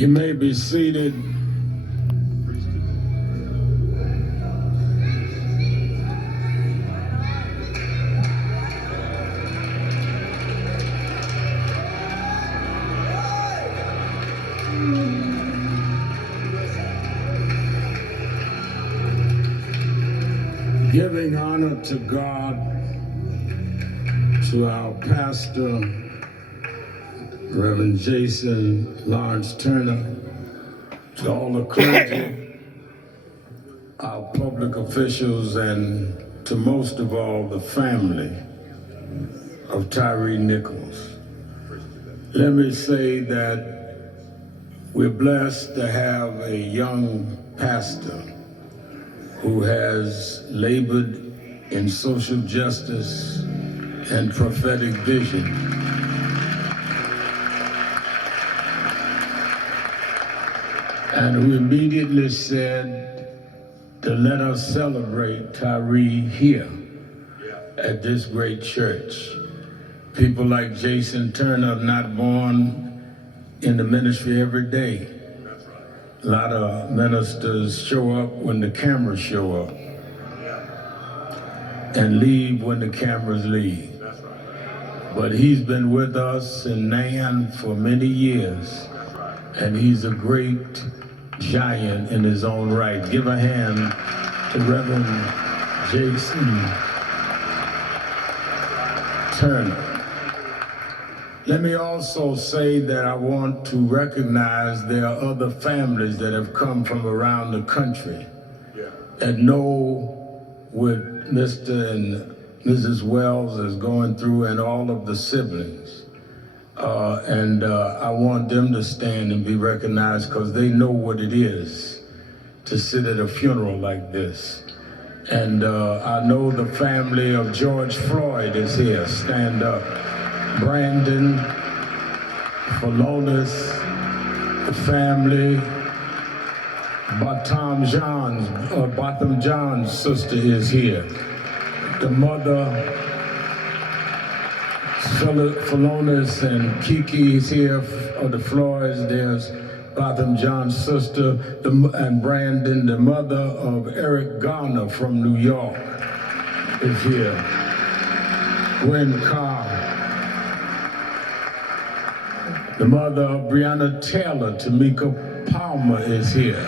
You may be seated. Giving honor to God, to our pastor, Reverend Jason Lawrence Turner, to all the clergy, our public officials, and to most of all the family of Tyree Nichols. Let me say that we're blessed to have a young pastor who has labored in social justice and prophetic vision. And who immediately said to let us celebrate Tyree here at this great church. People like Jason Turner not born in the ministry every day. A lot of ministers show up when the cameras show up and leave when the cameras leave. But he's been with us in NAN for many years, and he's a great giant in his own right. Give a hand to Reverend Jason Turner. Let me also say that I want to recognize there are other families that have come from around the country that know what Mr. and Mrs. Wells is going through, and all of the siblings. I want them to stand and be recognized because they know what it is to sit at a funeral like this. And I know the family of George Floyd is here. Stand up. Brandon, Falonis, the family, Botham John's sister is here. The mother, Falonis and Kiki is here of the Floyds. There's Botham John's sister, and Brandon, the mother of Eric Garner from New York, is here. Gwen Carr, the mother of Breonna Taylor, Tamika Palmer, is here.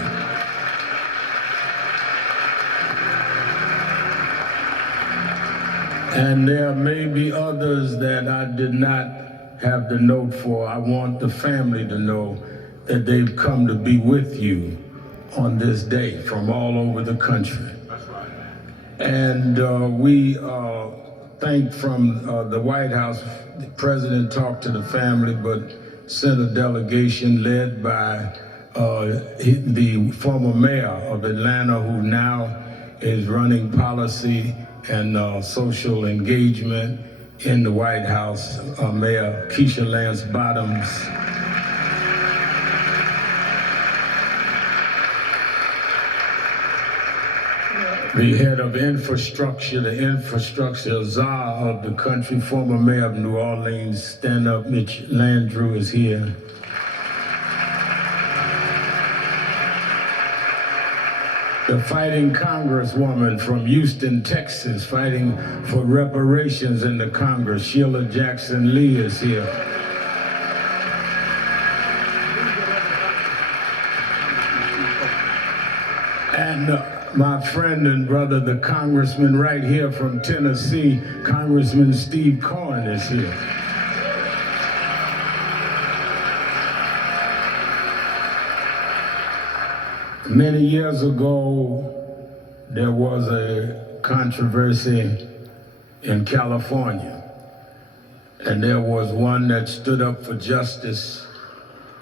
And there may be others that I did not have the note for. I want the family to know that they've come to be with you on this day from all over the country. That's right. And we thank from the White House, the president talked to the family, but sent a delegation led by the former mayor of Atlanta, who now is running policy and social engagement in the White House, Mayor Keisha Lance Bottoms. The head of infrastructure, the infrastructure czar of the country, former mayor of New Orleans, stand up, Mitch Landrieu is here. The fighting congresswoman from Houston, Texas, fighting for reparations in the Congress, Sheila Jackson Lee is here. And my friend and brother, the congressman right here from Tennessee, Congressman Steve Cohen is here. Many years ago, there was a controversy in California, and there was one that stood up for justice,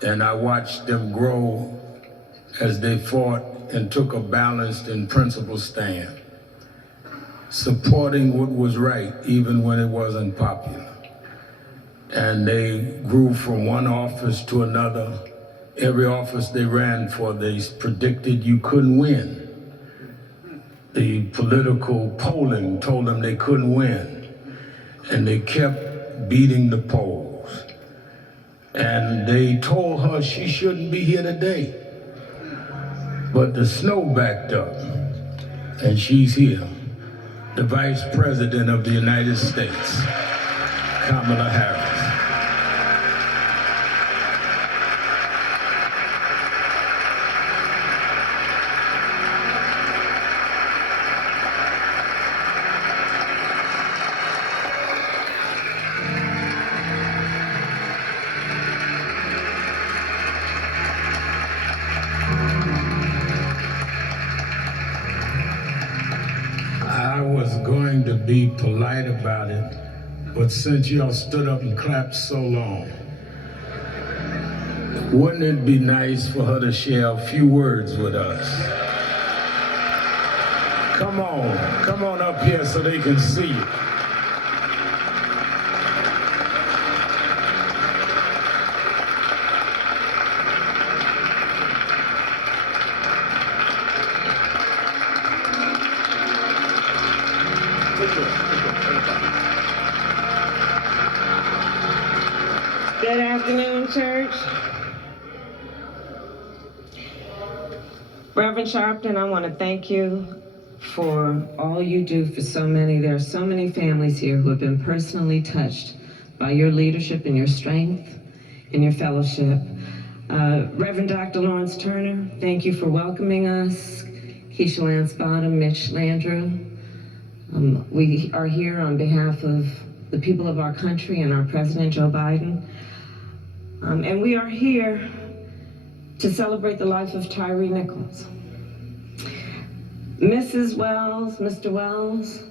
and I watched them grow as they fought and took a balanced and principled stand, supporting what was right even when it wasn't popular. And they grew from one office to another. Every office they ran for, they predicted you couldn't win. The political polling told them they couldn't win. And they kept beating the polls. And they told her she shouldn't be here today. But the snow backed up, and she's here. The Vice President of the United States, Kamala Harris. be polite about it, but since y'all stood up and clapped so long, wouldn't it be nice for her to share a few words with us? Come on up here so they can see you. Good afternoon, church. Reverend Sharpton, I want to thank you for all you do for so many. There are so many families here who have been personally touched by your leadership and your strength and your fellowship. Reverend Dr. Lawrence Turner, thank you for welcoming us. Keisha Lance Bottom, Mitch Landrieu. We are here on behalf of the people of our country and our President, Joe Biden. And we are here to celebrate the life of Tyre Nichols. Mrs. Wells, Mr. Wells,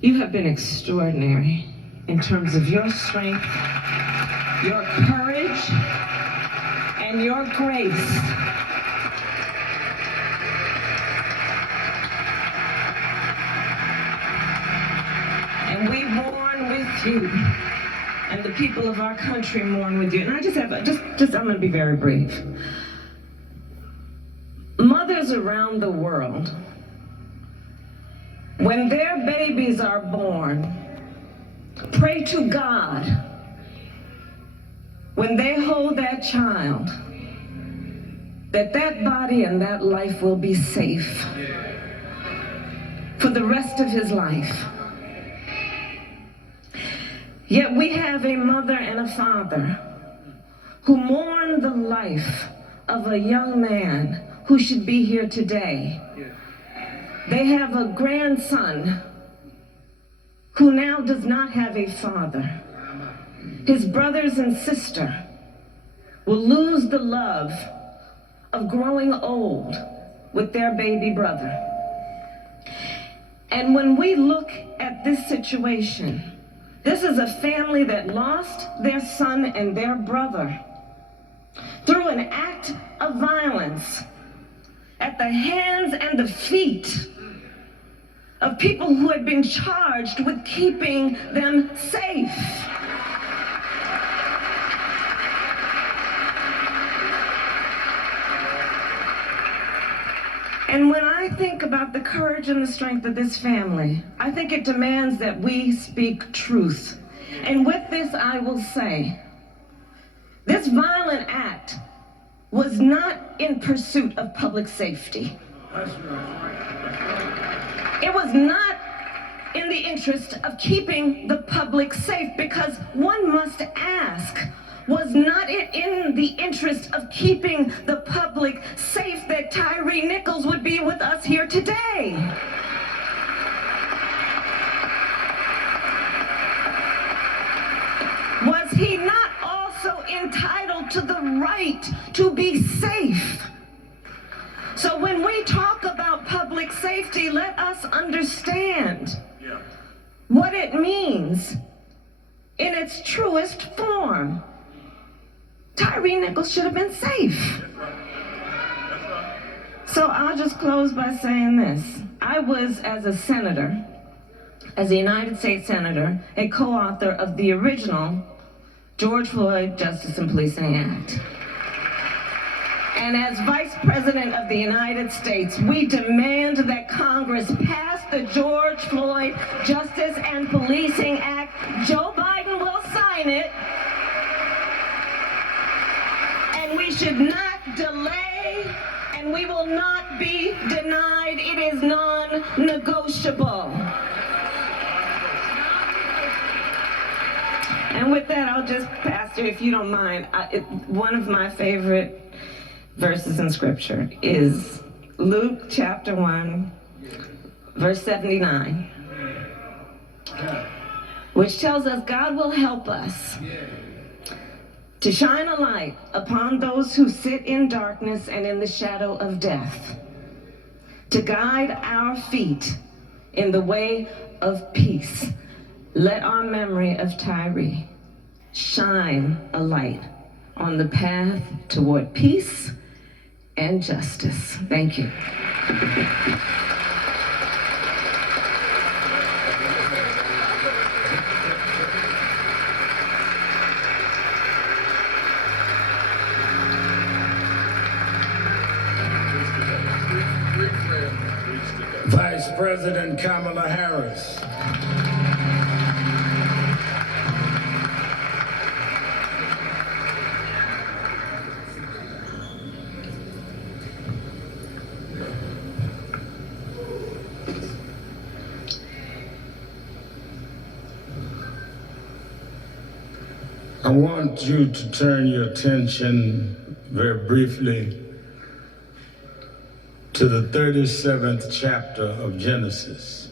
you have been extraordinary in terms of your strength, your courage, and your grace. And we mourn with you. And the people of our country mourn with you. And I just have, I'm going to be very brief. Mothers around the world, when their babies are born, pray to God when they hold that child that that body and that life will be safe for the rest of his life. Yet we have a mother and a father who mourn the life of a young man who should be here today. They have a grandson who now does not have a father. His brothers and sister will lose the love of growing old with their baby brother. And when we look at this situation, this is a family that lost their son and their brother through an act of violence at the hands and the feet of people who had been charged with keeping them safe. And when I think about the courage and the strength of this family, I think it demands that we speak truth. And with this, I will say, this violent act was not in pursuit of public safety. It was not in the interest of keeping the public safe, because one must ask, was not it in the interest of keeping the public safe that Tyre Nichols would be with us here today? Was he not also entitled to the right to be safe? So when we talk about public safety, let us understand what it means in its truest form. Tyre Nichols should have been safe. So I'll just close by saying this. I was, as a senator, as a United States Senator, a co-author of the original George Floyd Justice and Policing Act. And as Vice President of the United States, we demand that Congress pass the George Floyd Justice and Policing Act. Joe Biden will sign it. And we should not delay, and we will not be denied. It is non-negotiable. And with that, I'll just, Pastor, if you don't mind, one of my favorite verses in Scripture is Luke chapter 1, verse 79, which tells us God will help us to shine a light upon those who sit in darkness and in the shadow of death, to guide our feet in the way of peace. Let our memory of Tyree shine a light on the path toward peace and justice. Thank you. Vice President Kamala Harris. I want you to turn your attention very briefly to the 37th chapter of Genesis.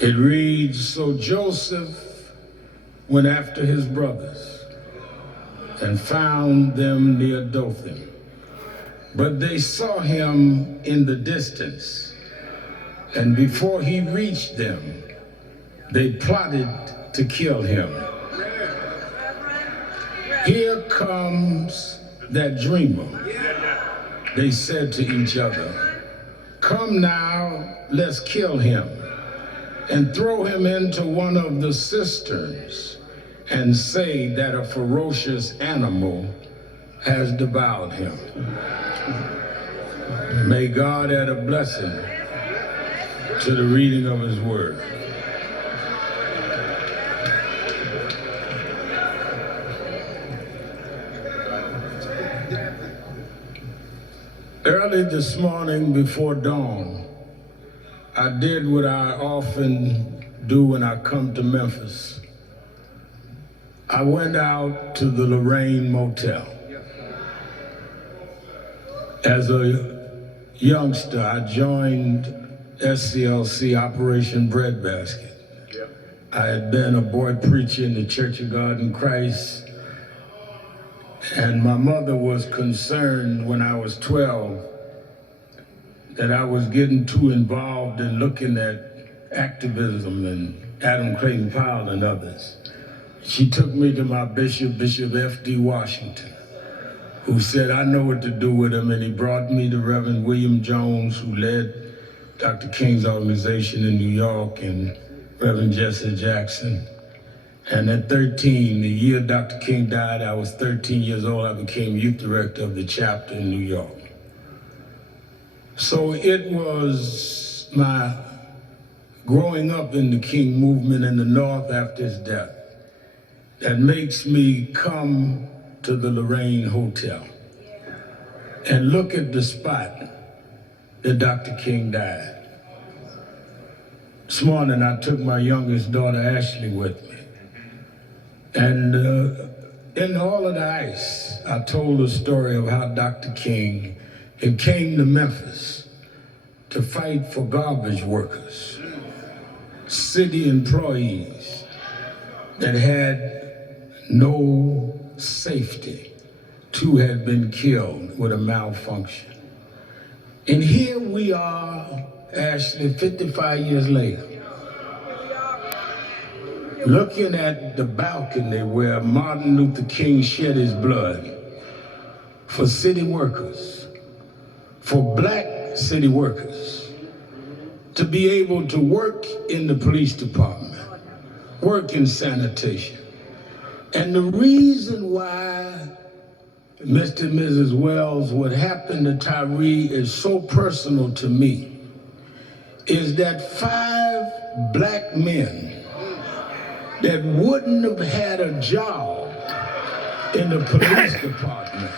It reads, "So Joseph went after his brothers and found them near Dothan. But they saw him in the distance, and before he reached them, they plotted to kill him. Here comes that dreamer," they said to each other. "Come now, let's kill him and throw him into one of the cisterns and say that a ferocious animal has devoured him." May God add a blessing to the reading of his word. Early this morning before dawn, I did what I often do when I come to Memphis. I went out to the Lorraine Motel. As a youngster, I joined SCLC, Operation Breadbasket. I had been a boy preacher in the Church of God in Christ, and my mother was concerned when I was 12 that I was getting too involved in looking at activism and Adam Clayton Powell and others. She took me to my bishop, Bishop F.D. Washington, who said, "I know what to do with him," and he brought me to Reverend William Jones, who led Dr. King's organization in New York, and Reverend Jesse Jackson. And at 13, the year Dr. King died, I was 13 years old. I became youth director of the chapter in New York. So it was my growing up in the King movement in the North after his death that makes me come to the Lorraine Hotel and look at the spot that Dr. King died. This morning I took my youngest daughter Ashley with me. And in all of the ice, I told the story of how Dr. King had came to Memphis to fight for garbage workers, city employees that had no safety. 2 had been killed with a malfunction. And here we are, Ashley, 55 years later, looking at the balcony where Martin Luther King shed his blood for city workers, for black city workers, to be able to work in the police department, work in sanitation. And the reason why, Mr. and Mrs. Wells, what happened to Tyree is so personal to me is that 5 black men that wouldn't have had a job in the police department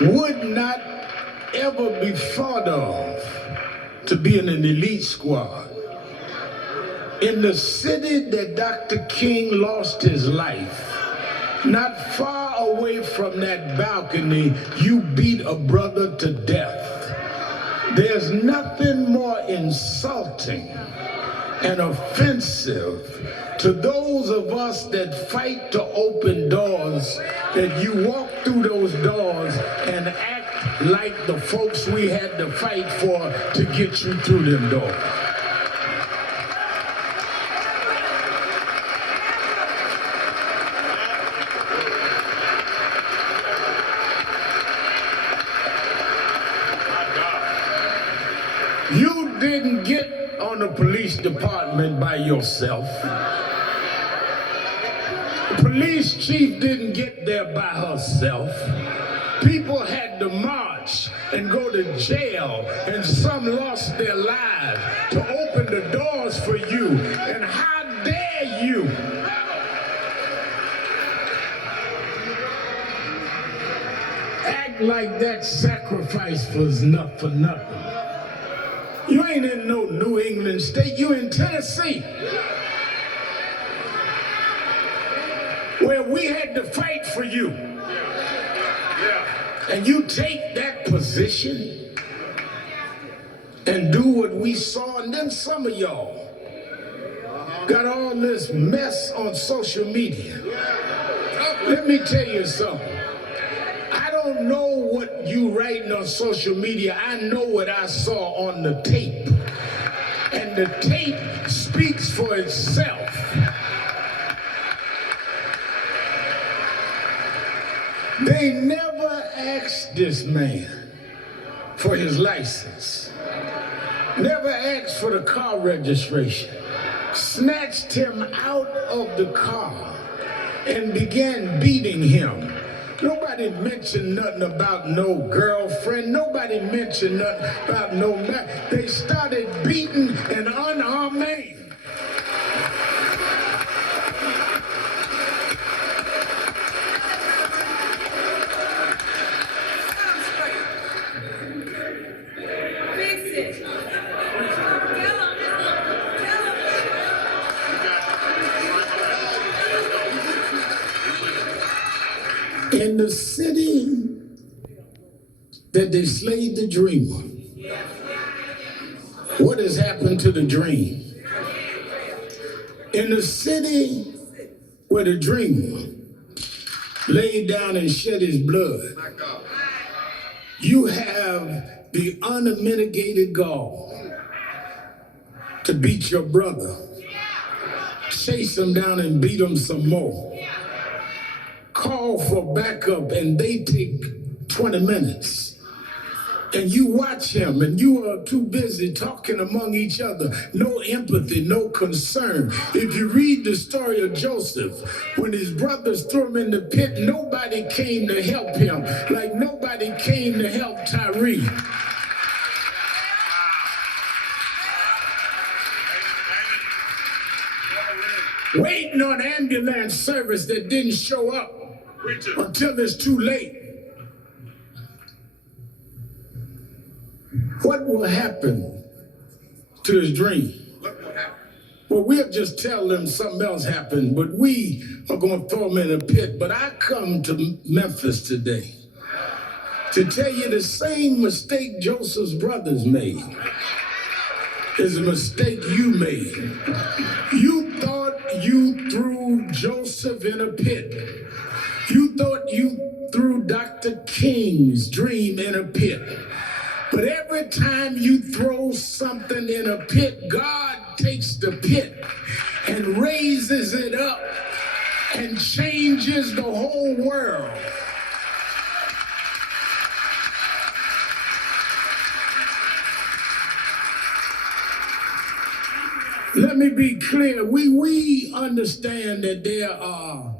would not ever be thought of to be in an elite squad. In the city that Dr. King lost his life, not far away from that balcony, you beat a brother to death. There's nothing more insulting and offensive to those of us that fight to open doors, that you walk through those doors and act like the folks we had to fight for to get you through them doors. You didn't get on the police department by yourself. The police chief didn't get there by herself. People had to march and go to jail, and some lost their lives to open the doors for you. And how dare you act like that sacrifice was not for nothing? You ain't in no New England state, you in Tennessee, where we had to fight for you. And you take that position and do what we saw, and then some of y'all got all this mess on social media. Let me tell you something. I don't know what you writing on social media. I know what I saw on the tape. And the tape speaks for itself. They never asked this man for his license. Never asked for the car registration. Snatched him out of the car and began beating him. Nobody mentioned nothing about no girlfriend. Nobody mentioned nothing about no man. They started beating an unarmed man. In the city that they slayed the dreamer, what has happened to the dream? In the city where the dreamer laid down and shed his blood, you have the unmitigated gall to beat your brother, chase him down and beat him some more, call for backup, and they take 20 minutes. And you watch him, and you are too busy talking among each other. No empathy, no concern. If you read the story of Joseph, when his brothers threw him in the pit, nobody came to help him, like nobody came to help Tyree. Waiting on ambulance service that didn't show up until it's too late. What will happen to his dream? Well, we'll just tell them something else happened, but we are going to throw them in a pit. But I come to Memphis today to tell you the same mistake Joseph's brothers made is a mistake you made. You thought you threw Joseph in a pit. You thought you threw Dr. King's dream in a pit. But every time you throw something in a pit, God takes the pit and raises it up and changes the whole world. Let me be clear. We understand that there are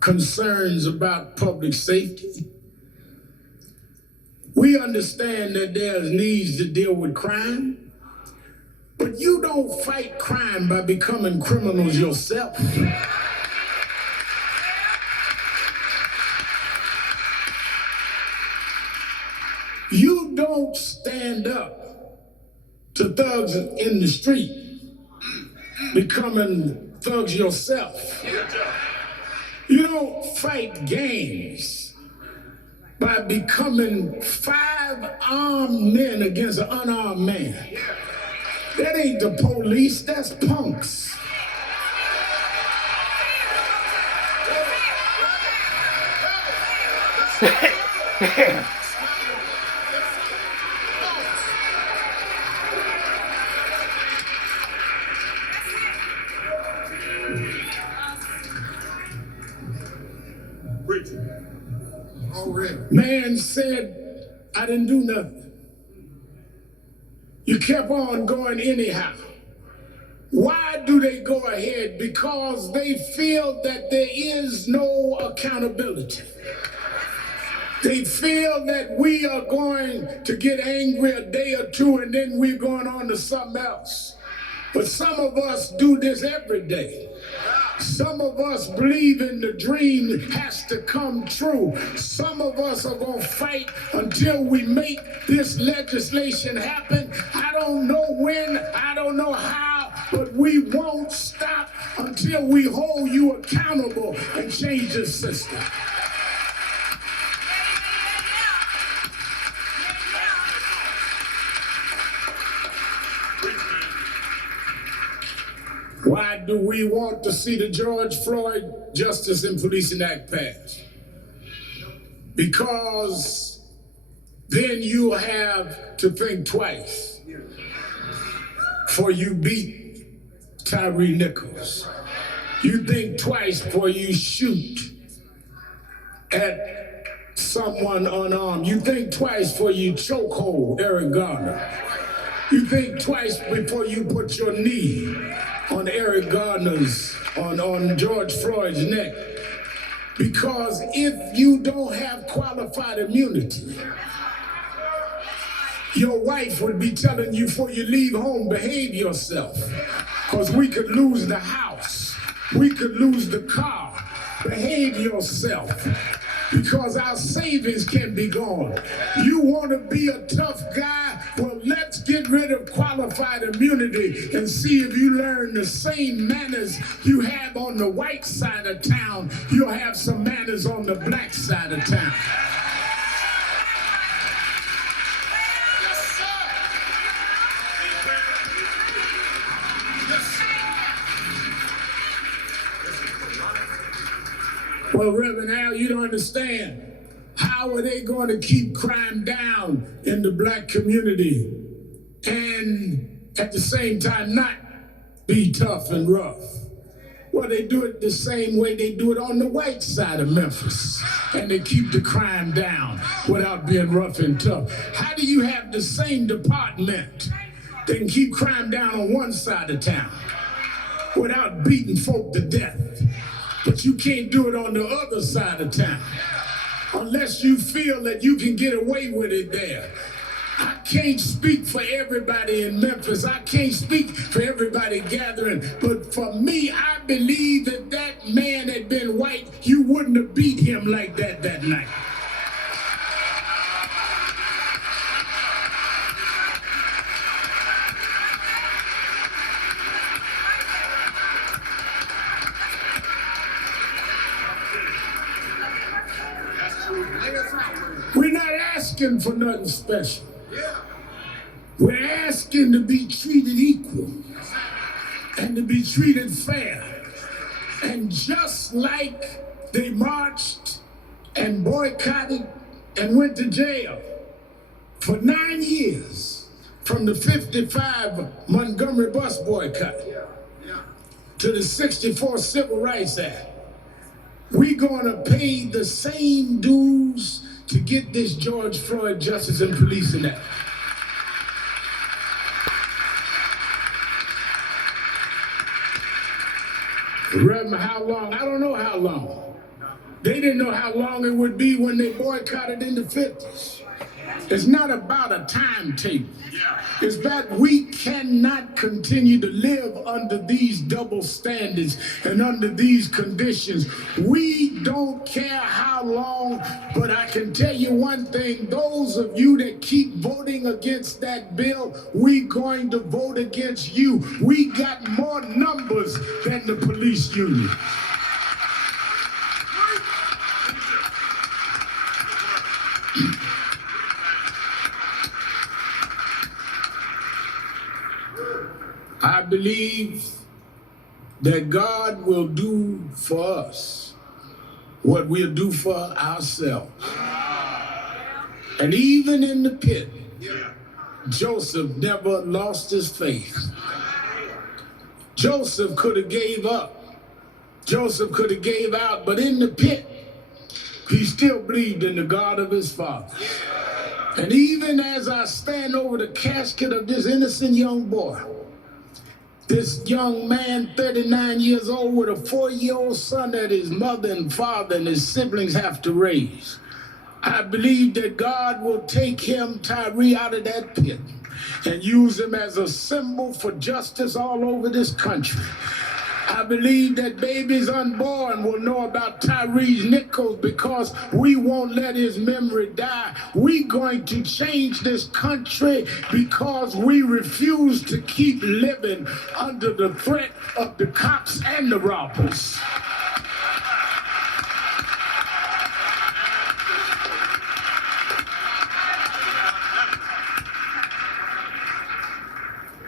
concerns about public safety. We understand that there's needs to deal with crime. But you don't fight crime by becoming criminals yourself. You don't stand up to thugs in the street becoming thugs yourself. You don't fight gangs by becoming 5 armed men against an unarmed man. That ain't the police, that's punks. Man said, I didn't do nothing. You kept on going anyhow. Why do they go ahead? Because they feel that there is no accountability. They feel that we are going to get angry a day or two and then we're going on to something else. But some of us do this every day. Some of us believe in the dream has to come true. Some of us are going to fight until we make this legislation happen. I don't know when, I don't know how, but we won't stop until we hold you accountable and change the system. Why do we want to see the George Floyd Justice and Policing Act passed? Because then you have to think twice before you beat Tyre Nichols. You think twice before you shoot at someone unarmed. You think twice before you chokehold Eric Garner. You think twice before you put your knee on Eric Garner's, on George Floyd's neck. Because if you don't have qualified immunity, your wife would be telling you before you leave home, behave yourself. Because we could lose the house. We could lose the car. Behave yourself. Because our savings can be gone. You want to be a tough guy? Well, let's get rid of qualified immunity and see if you learn the same manners you have on the white side of town. You'll have some manners on the black side of town. Well, Reverend Al, you don't understand. How are they going to keep crime down in the black community and at the same time not be tough and rough? Well, they do it the same way they do it on the white side of Memphis. And they keep the crime down without being rough and tough. How do you have the same department that can keep crime down on one side of town without beating folk to death? But you can't do it on the other side of town unless you feel that you can get away with it there. I can't speak for everybody in Memphis. I can't speak for everybody gathering. But for me, I believe that that man had been white, you wouldn't have beat him like that night. We're not asking for nothing special. We're asking to be treated equal and to be treated fair. And just like they marched and boycotted and went to jail for 9 years from the 55 Montgomery bus boycott to the 64 Civil Rights Act, we're going to pay the same dues to get this George Floyd Justice and Policing Act. Reverend, how long? I don't know how long. They didn't know how long it would be when they boycotted in the 50s. It's not about a timetable. It's that we cannot continue to live under these double standards and under these conditions. We don't care how long, but I can tell you one thing, those of you that keep voting against that bill, we're going to vote against you. We got more numbers than the police union. believe that God will do for us what we'll do for ourselves. And even in the pit, Joseph never lost his faith. Joseph could have gave up. Joseph could have gave out, but in the pit, he still believed in the God of his father. And even as I stand over the casket of this innocent young boy, this young man, 39 years old, with a 4-year-old son that his mother and father and his siblings have to raise, I believe that God will take him, Tyree, out of that pit and use him as a symbol for justice all over this country. I believe that babies unborn will know about Tyrese Nichols because we won't let his memory die. We're going to change this country because we refuse to keep living under the threat of the cops and the robbers.